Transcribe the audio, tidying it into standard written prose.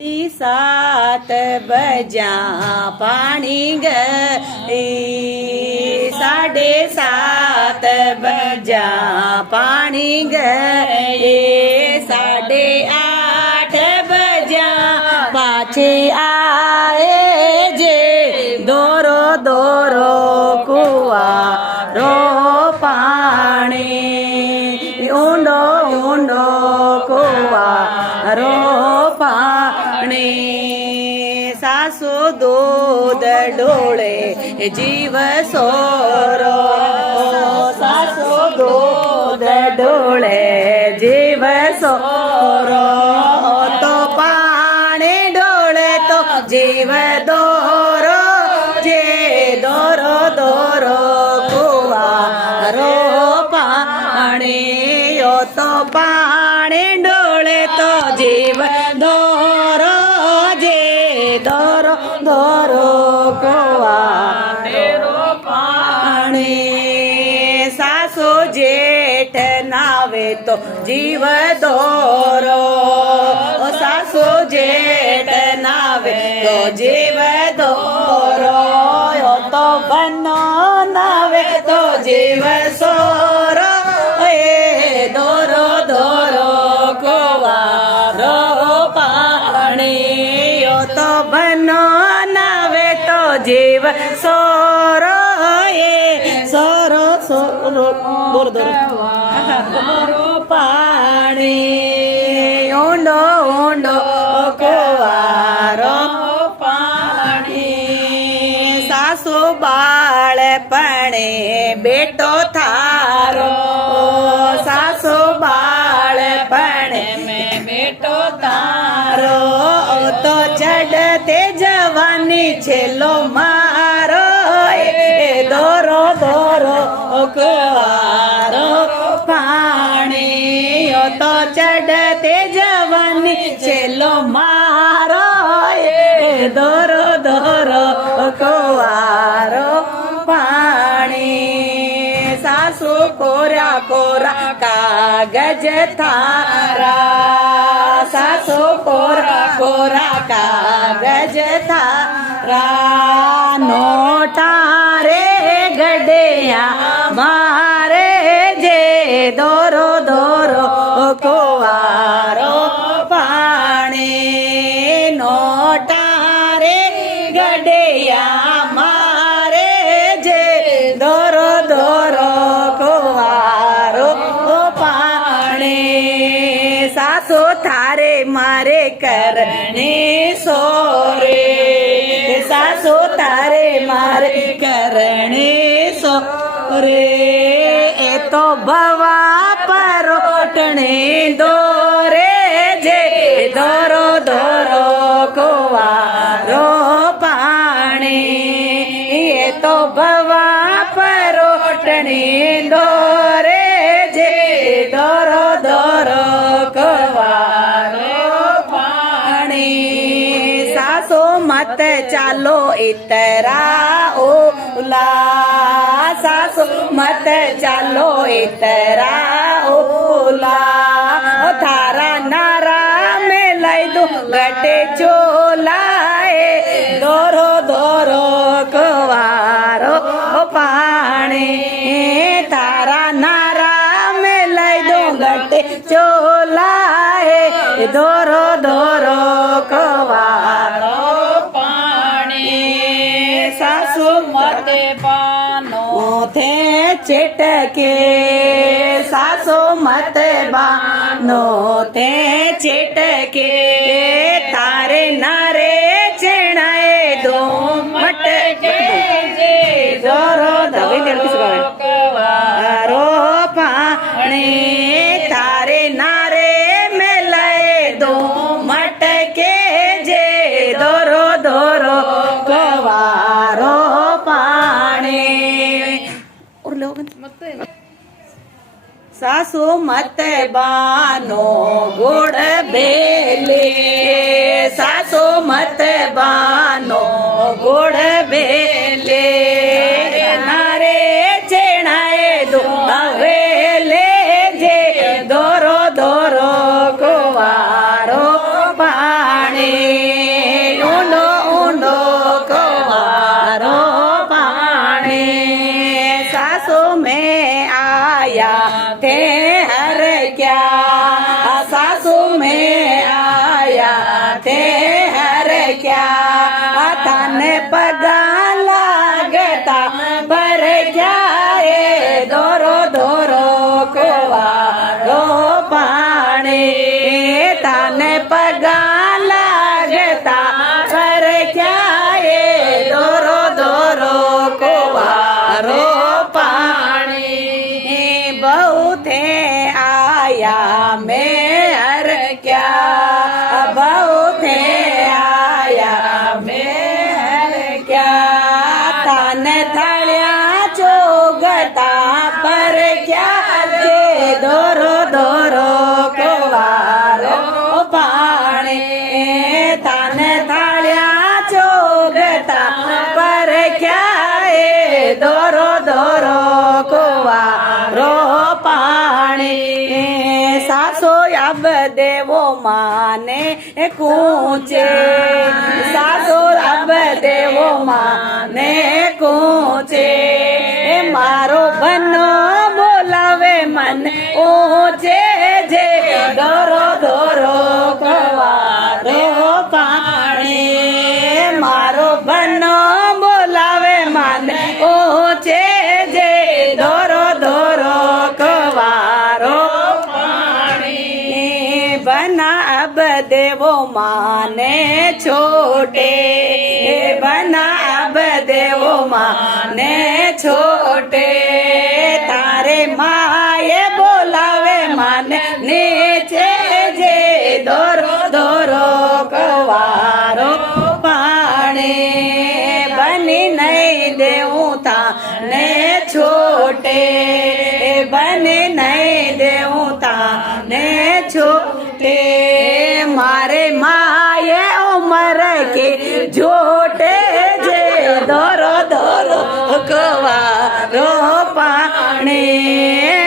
सात बजा पानी गई 7:30 बजा पानी गए 8:30 बजा पाछे आए जे दोरो दोरो कुआ रो पानी ऊंडो ऊंडो कुआ रो पाणी सासू दूध डोळे जीव सोरो सासू दूध डोळे जीव सोरो तो पाणी डोळे तो जीव दोरो जे दोरो दोरो कुवा रो पाणी यो तो पाणी डोळे तो जीव दोरो जे दोरो दोरो कुवा रो पाणी सासू जेठ नावे तो जीव दोरो सासू जेठ नावे तो जीव दोरो तो बनो नावे तो जीव सोरो दोरो दोरो कुवा रो पाणी यो तो बनो नावे तो जीव सोरो सोरो सोरो दोरो दोरो पाणी ऊंडो ऊंडो कुवारो पाणी सासू बाळपणे बेटो थारो सासू बाळपणे में बेटो तारो तो चढ़ते जवानी छेलो मारो दोरो दोरो कुवारो पाणी तो चढ़ते जवानी छेलो मारो दोरो दोरो कुवारो पाणी सासू कोरा कोरा कागज थारा सासू कोरा कोरा कागज थारा नोटा रे गड्या मारे जे दोरो दोरो कुवारो पाणी नोटा रे गड्या मारे जे दोरो दोरो कुवारो पाणी सासू थारे मारे करने सोरे सासू तारे मारे करने सोरे ए तो भवा परोटने दोरे जे दोरो दोरो कुवारो पाणी ए तो भवा परोटने दोरे जे दोरो दोरो कुवारो पाणी सासू मत चालो इतरा ओला सासू मत चालो इतरा ओला थारा नारा में लाई दो गटे चोलाए दोरो दोरो कुवारो पाणी थारा नारा में लाई दो गटे चोलाए दोरो दोरो कुवारो सासू मत बानो थे चिटके सासू मत बानो थे चिटके तारे नारे चढ़ाए दो मटके जोरो दबे दिल किस रो पानी तारे नारे में लाए दो मटके जे दोरो दोरो कुवारो पाणी सासू मत बानो गुड़ बेले सासू मत बानो गुड़ बेले नारे चढ़ाए दो हवेले जे दोरो दोरो कुवारो पाणी તે હર ક્યા તને પગા લાગતા પર ક્યા એ દોરો દોરો કુવારો પાણી તને પગા લાગતા પર ક્યા એ દોરો દોરો કુવારો પાણી બહુ થે આયા મેં હર ક્યા બહુ થે આયા મેં હર ક્યા તને થળ્યા ચોગતા પર ક્યા તે દોરો દોરો કુવારો પાણી તને થળ્યા ચોગતા પર ક્યા એ દોરો દોરો કુવારો પાણી સાસો આબ દેવો માને કૂચે સાસો આબ દેવો માને કૂચે મારો બનો બોલાવે મને ઊંચે જે દોરો દોરો કુવારો પાણી મારો બનો બોલાવે મને ઊંચે જે દોરો દોરો કુવારો પાણી બના અબ દેવો માને છોટે બના અબ દેવો માને છોટે તારે માએ બોલાવે મને નીચે જે દોરો દોરો કુવારો પાણી બની નહીં દેવું તાને છોટે બની નહીં દેવું તાને છોટે મારે માએ ઉમર કે જોટે જે દોરો દોરો કુવારો પાણી